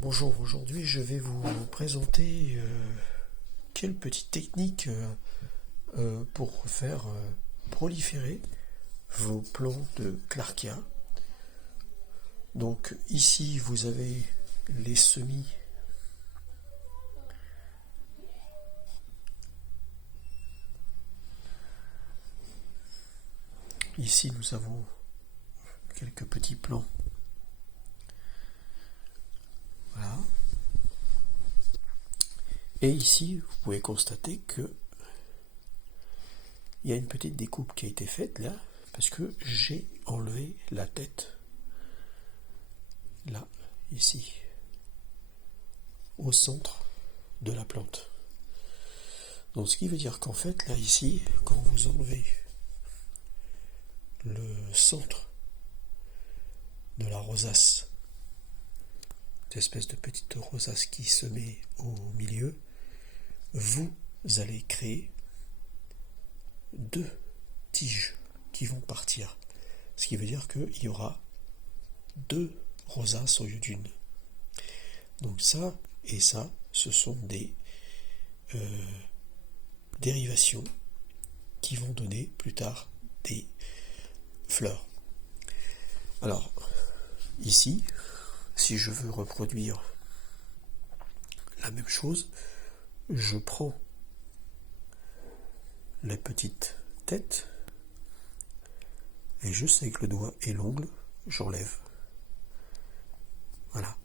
Bonjour, aujourd'hui je vais vous présenter quelle petite technique pour faire proliférer vos plants de Clarkia. Donc ici vous avez les semis ici nous avons quelques petits plants. Voilà. Et ici, vous pouvez constater que il y a une petite découpe qui a été faite là, parce que j'ai enlevé la tête. Là, ici, au centre de la plante. Donc ce qui veut dire qu'en fait, là, ici, quand vous enlevez le centre de la rosace, cette espèce de petite rosace qui se met au milieu, vous allez créer deux tiges qui vont partir. Ce qui veut dire qu'il y aura deux rosaces au lieu d'une. Donc ça et ça, ce sont des dérivations qui vont donner plus tard des fleurs. Alors, ici, si je veux reproduire la même chose, je prends les petites têtes et juste avec le doigt et l'ongle, j'enlève. Voilà.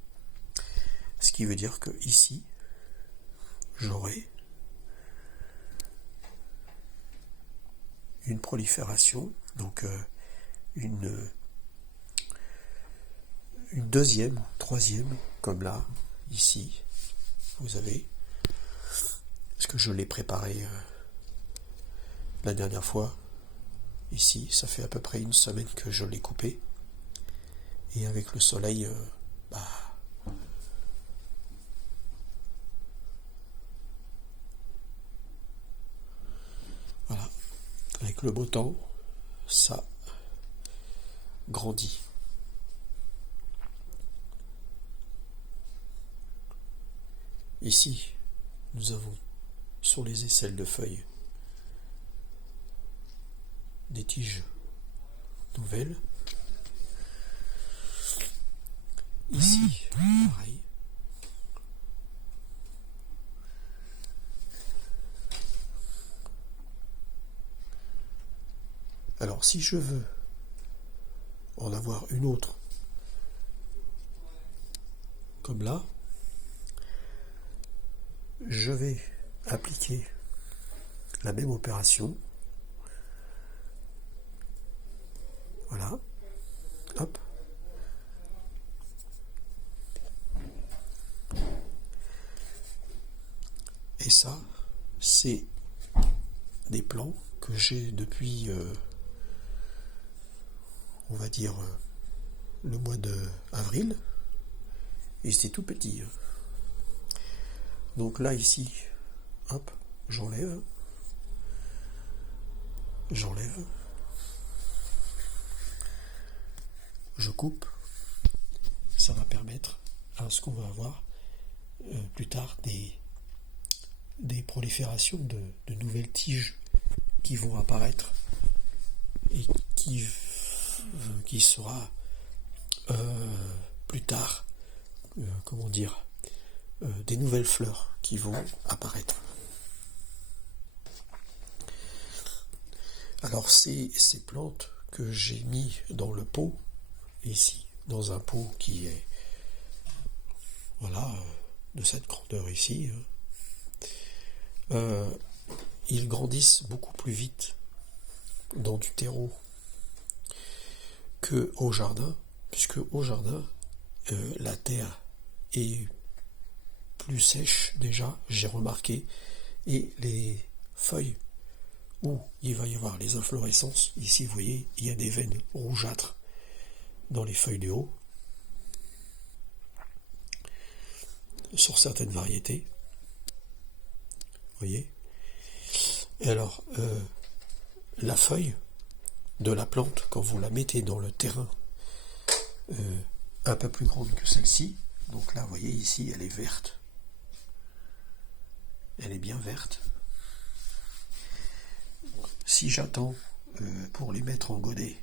Ce qui veut dire que ici, j'aurai une prolifération, donc une deuxième, troisième, comme là, ici, vous avez, parce que je l'ai préparé la dernière fois, ici, ça fait à peu près une semaine que je l'ai coupé, et avec le soleil, voilà, avec le beau temps, ça grandit. Ici, nous avons sur les aisselles de feuilles des tiges nouvelles. Ici, pareil. Alors, si je veux en avoir une autre, comme là, je vais appliquer la même opération. Voilà. Hop. Et ça, c'est des plants que j'ai depuis, on va dire, le mois de avril. Et c'était tout petit. Donc là, ici, hop, j'enlève. Je coupe. Ça va permettre à ce qu'on va avoir plus tard des proliférations de nouvelles tiges qui vont apparaître et qui sera plus tard, des nouvelles fleurs qui vont apparaître. Alors ces plantes que j'ai mis dans le pot, ici, dans un pot qui est de cette grandeur ici, ils grandissent beaucoup plus vite dans du terreau que au jardin, puisque au jardin, la terre est plus sèche déjà, j'ai remarqué, et les feuilles où il va y avoir les inflorescences, ici vous voyez, il y a des veines rougeâtres dans les feuilles du haut, sur certaines variétés, vous voyez. Et alors, la feuille de la plante, quand vous la mettez dans le terrain un peu plus grande que celle-ci, Donc là, vous voyez ici, elle est verte. Elle est bien verte. Si j'attends pour les mettre en godet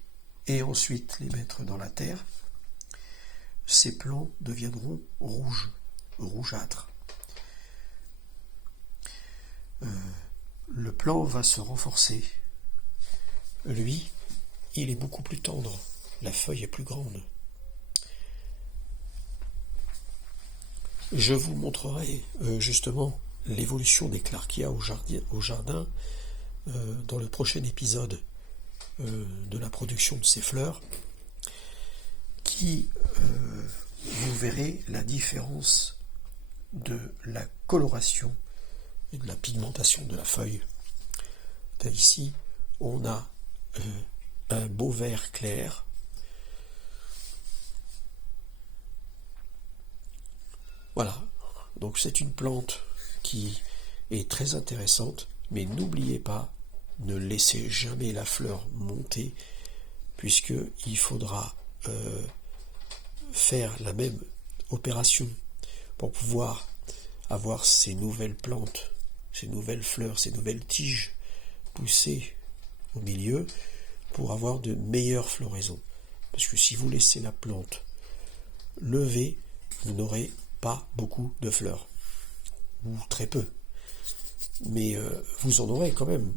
et ensuite les mettre dans la terre, ces plants deviendront rougeâtres. Le plant va se renforcer. Lui, il est beaucoup plus tendre. La feuille est plus grande. Je vous montrerai justement l'évolution des clarkia au jardin dans le prochain épisode de la production de ces fleurs, qui vous verrez la différence de la coloration et de la pigmentation de la feuille. Là, ici, on a un beau vert clair. Voilà, donc c'est une plante qui est très intéressante, mais n'oubliez pas, ne laissez jamais la fleur monter, puisqu'il faudra faire la même opération pour pouvoir avoir ces nouvelles plantes, ces nouvelles fleurs, ces nouvelles tiges poussées au milieu, pour avoir de meilleures floraisons. Parce que si vous laissez la plante lever, vous n'aurez pas beaucoup de fleurs, ou très peu, mais vous en aurez quand même,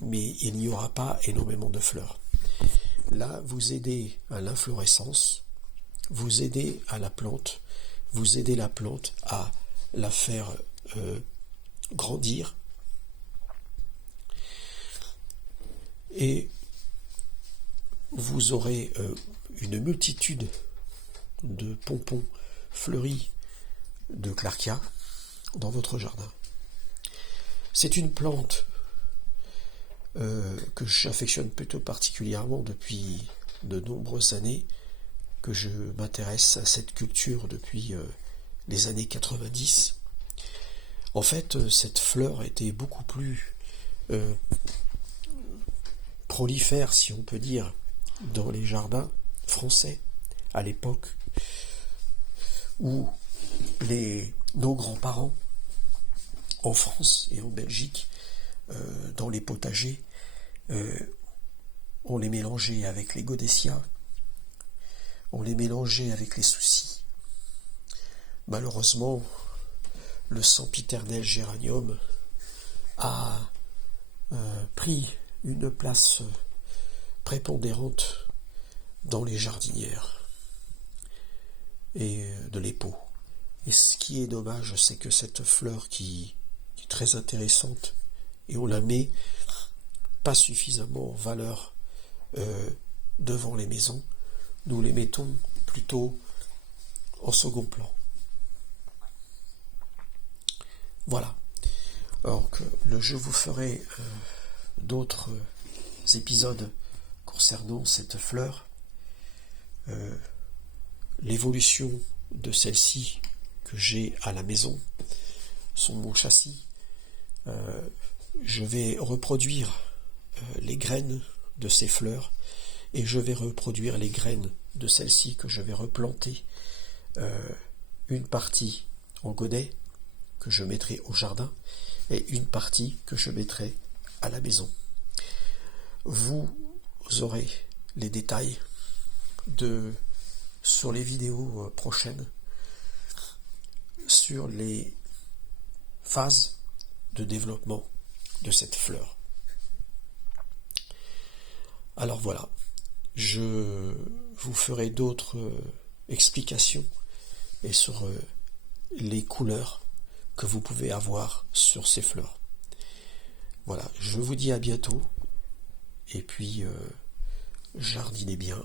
mais il n'y aura pas énormément de fleurs. Là, vous aidez à l'inflorescence, vous aidez à la plante, vous aidez la plante à la faire grandir, et vous aurez une multitude de pompons fleuris de clarkia dans votre jardin. C'est une plante que j'affectionne plutôt particulièrement depuis de nombreuses années, que je m'intéresse à cette culture depuis les années 90. En fait, cette fleur était beaucoup plus prolifère, si on peut dire, dans les jardins français à l'époque où nos grands-parents en France et en Belgique, dans les potagers, on les mélangeait avec les godessias, on les mélangeait avec les soucis. Malheureusement, le sempiternel géranium a pris une place prépondérante dans les jardinières et de l'épaule. Et ce qui est dommage, c'est que cette fleur qui est très intéressante, et on la met pas suffisamment en valeur devant les maisons, nous les mettons plutôt en second plan. Voilà. Donc, je vous ferai d'autres épisodes concernant cette fleur, l'évolution de celle-ci que j'ai à la maison, mon châssis. Je vais reproduire les graines de ces fleurs, et je vais reproduire les graines de celles-ci que je vais replanter, une partie en godet que je mettrai au jardin et une partie que je mettrai à la maison. Vous aurez les détails sur les vidéos prochaines sur les phases de développement de cette fleur. Alors voilà, je vous ferai d'autres explications et sur les couleurs que vous pouvez avoir sur ces fleurs. Voilà, je vous dis à bientôt, et puis jardinez bien.